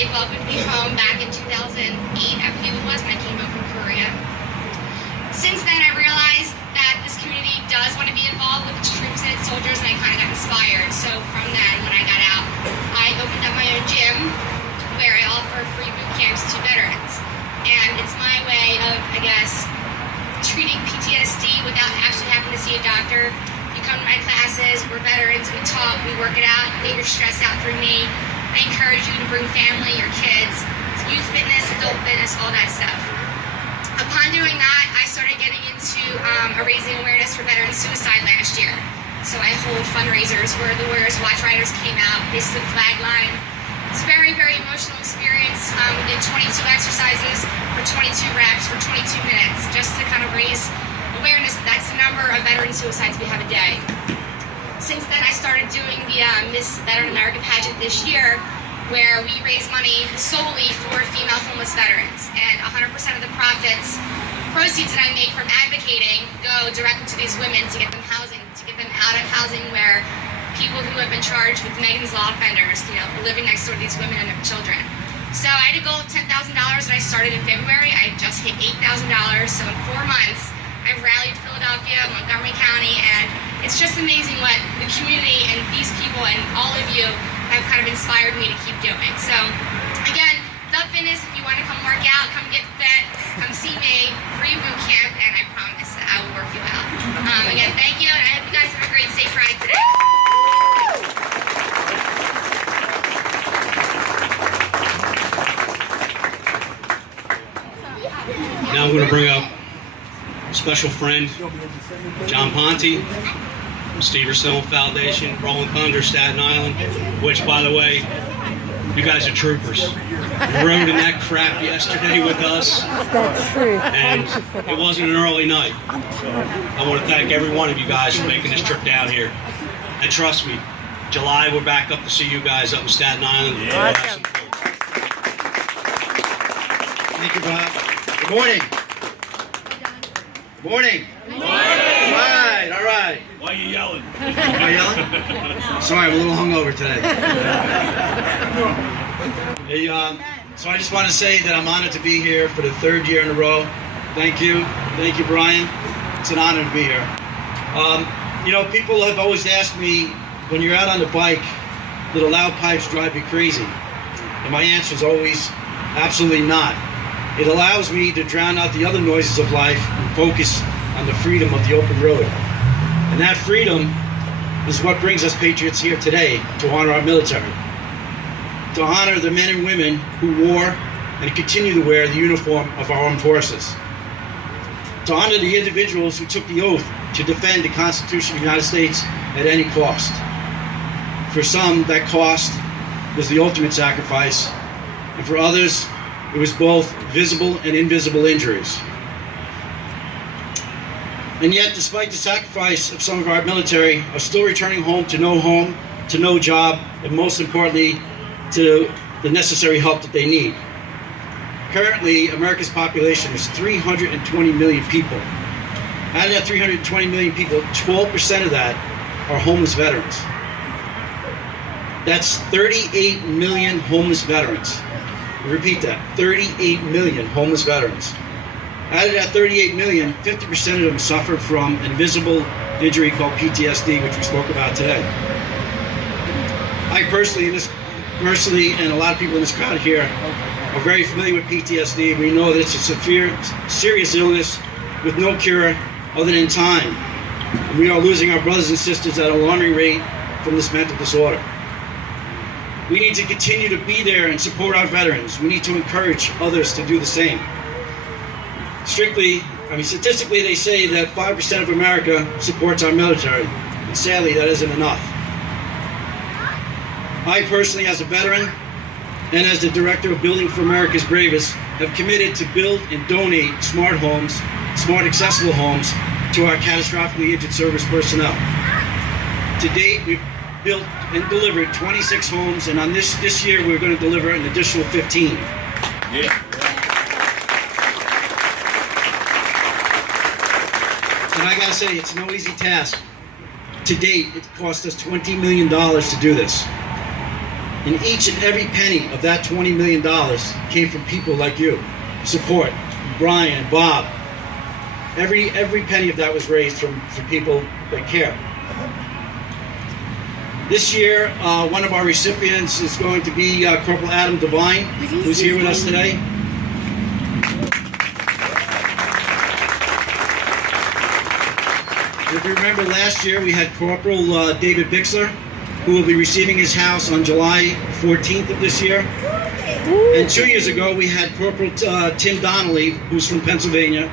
they welcomed me home back in 2008, I believe it was, when I came home from Korea. Since then, I realized that this community does want to be involved with its troops and its soldiers, and I kind of got inspired. So from then, when I got out, I opened up my own gym where I offer free boot camps to veterans. And it's my way of, I guess, treating PTSD without actually having to see a doctor. You come to my classes, we're veterans, we talk, we work it out, you get your stress out through me. I encourage you to bring family, your kids, youth fitness, adult fitness, all that stuff. Upon doing that, I started getting into raising awareness for veteran suicide last year. So I hold fundraisers where the Warriors Watch Riders came out, they stood flag line. It's a very, very emotional experience. We did 22 exercises for 22 reps for 22 minutes just to kind of raise awareness. That's the number of veteran suicides we have a day. Since then, I started doing the Miss Veteran America pageant this year, where we raise money solely for female homeless veterans. And 100% of the proceeds that I make from advocating go directly to these women to get them housing, to get them out of housing where people who have been charged with Megan's Law offenders, living next door to these women and their children. So I had a goal of $10,000 that I started in February. I just hit $8,000. So in 4 months, I've rallied Philadelphia, Montgomery County, and it's just amazing what the community and these people and all of you have kind of inspired me to keep doing. So again, Dub Fitness, if you want to come work out, come get fit, come see me, free boot camp, and I promise that I will work you out. Again, thank you, and I hope you guys have a great, safe ride today. Now I'm going to bring up a special friend, John Ponte, Steverson Foundation, Rolling Thunder, Staten Island, which, by the way, you guys are troopers. You rode in that crap yesterday with us, That's true. and it wasn't an early night. I want to thank every one of you guys for making this trip down here. And trust me, July we're back up to see you guys up in Staten Island. Yeah. Awesome. Thank you, Bob. Good morning. Good morning. Good morning. All right. Why are you yelling? Am I yelling? Sorry, I'm a little hungover today. Hey, so I just want to say that I'm honored to be here for the 3rd year in a row. Thank you. Thank you, Brian. It's an honor to be here. People have always asked me, when you're out on the bike, do the loud pipes drive you crazy? And my answer is always, absolutely not. It allows me to drown out the other noises of life and focus on the freedom of the open road. And that freedom is what brings us patriots here today to honor our military. To honor the men and women who wore and continue to wear the uniform of our armed forces. To honor the individuals who took the oath to defend the Constitution of the United States at any cost. For some, that cost was the ultimate sacrifice, and for others, it was both visible and invisible injuries. And yet, despite the sacrifice of some of our military, are still returning home, to no job, and most importantly, to the necessary help that they need. Currently, America's population is 320 million people. Out of that 320 million people, 12% of that are homeless veterans. That's 38 million homeless veterans. Repeat that, 38 million homeless veterans. Out of that 38 million, 50% of them suffer from an invisible injury called PTSD, which we spoke about today. I personally, and a lot of people in this crowd here, are very familiar with PTSD. We know that it's a serious illness with no cure other than time. And we are losing our brothers and sisters at an alarming rate from this mental disorder. We need to continue to be there and support our veterans. We need to encourage others to do the same. Statistically, they say that 5% of America supports our military, and sadly, that isn't enough. I personally, as a veteran, and as the director of Building for America's Bravest, have committed to build and donate smart homes, smart accessible homes, to our catastrophically injured service personnel. To date, we've built and delivered 26 homes, and on this year, we're going to deliver an additional 15. Yeah. And I gotta say, it's no easy task. To date, it cost us $20 million to do this. And each and every penny of that $20 million came from people like you. Support, Brian, Bob. Every penny of that was raised from people that care. This year, one of our recipients is going to be Corporal Adam Devine, who's here with us today. If you remember last year, we had Corporal David Bixler, who will be receiving his house on July 14th of this year. And 2 years ago, we had Corporal Tim Donnelly, who's from Pennsylvania.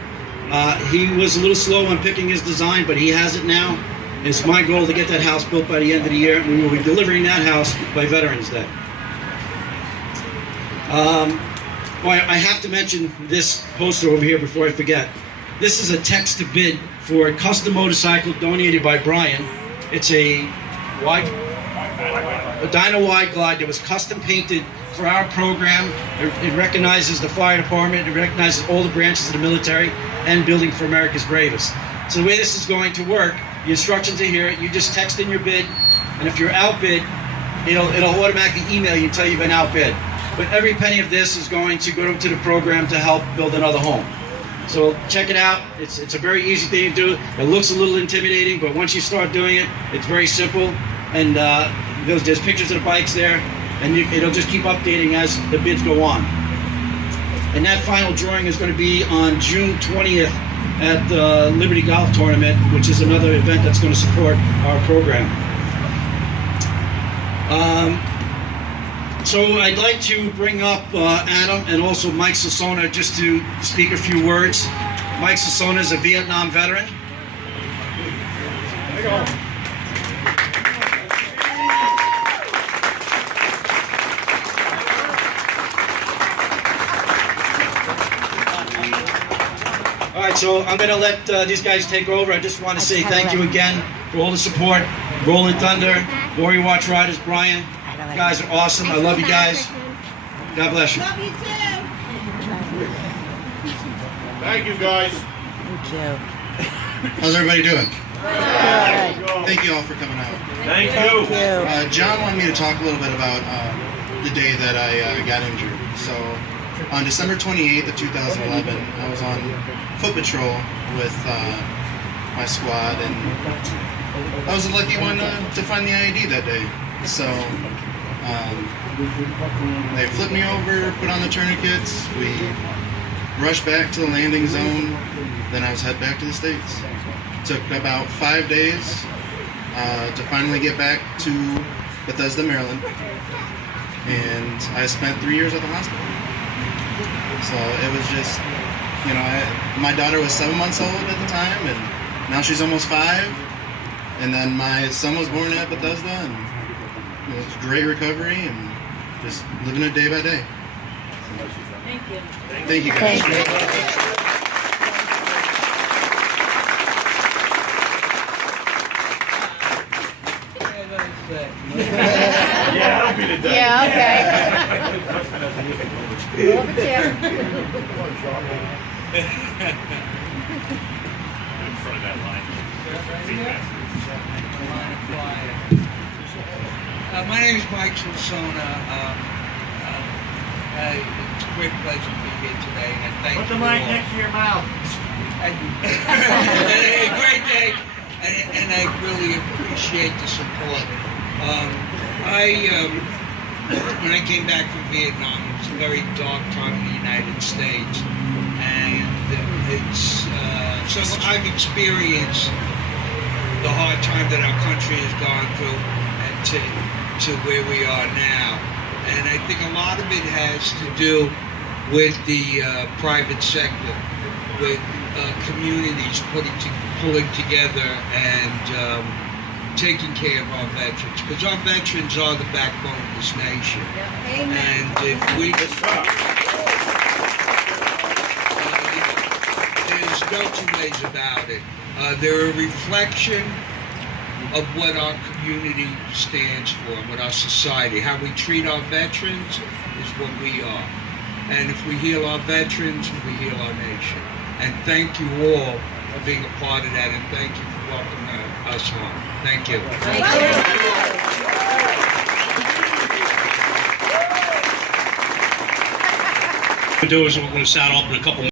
He was a little slow on picking his design, but he has it now. It's my goal to get that house built by the end of the year, and we will be delivering that house by Veterans Day. I have to mention this poster over here before I forget. This is a text to bid for a custom motorcycle donated by Brian. It's a Dyno Wide Glide that was custom painted for our program. It recognizes the fire department, it recognizes all the branches of the military, and Building for America's Bravest. So the way this is going to work, the instructions are here. You just text in your bid, and if you're outbid, it'll automatically email you and tell you've been outbid. But every penny of this is going to go to the program to help build another home. So check it out. It's a very easy thing to do. It looks a little intimidating, but once you start doing it, it's very simple. And there's pictures of the bikes there, and it'll just keep updating as the bids go on. And that final drawing is going to be on June 20th at the Liberty Golf Tournament, which is another event that's going to support our program. So I'd like to bring up Adam and also Mike Sassona just to speak a few words. Mike Sassona is a Vietnam veteran. There you go. All right, so I'm going to let these guys take over. I just want to say thank you again for all the support. Rolling Thunder, Warrior Watch Riders, Brian. You guys are awesome. I love you guys. God bless you. Love you too. Thank you, guys. Thank you. How's everybody doing? Good. Thank you all for coming out. Thank you. John wanted me to talk a little bit about the day that I got injured. So on December 28th of 2011, I was on foot patrol with my squad, and I was the lucky one to find the IED that day. So they flipped me over, put on the tourniquets, we rushed back to the landing zone, then I was head back to the States. Took about 5 days to finally get back to Bethesda, Maryland, and I spent 3 years at the hospital. So it was just, my daughter was 7 months old at the time, and now she's almost 5, and then my son was born at Bethesda, and it was great recovery and just living it day by day. Thank you. Thank you guys. Yeah, that'll be the day. Yeah, okay. Over to you. In front of that line. My name is Mike Sassona. It's a great pleasure to be here today, and thank you. Put the mic all. next to your mouth. A great day, and I really appreciate the support. When I came back from Vietnam, it was a very dark time in the United States, and so I've experienced the hard time that our country has gone through, and to where we are now. And I think a lot of it has to do with the private sector, with communities pulling together and taking care of our veterans, because our veterans are the backbone of this nation. Amen. And if we, there's no two ways about it. They're a reflection of what our community stands for, what our society, how we treat our veterans is what we are. And if we heal our veterans, we heal our nation. And thank you all for being a part of that, and thank you for welcoming us home. Thank you. Thank you. to do is we're going to saddle up in a couple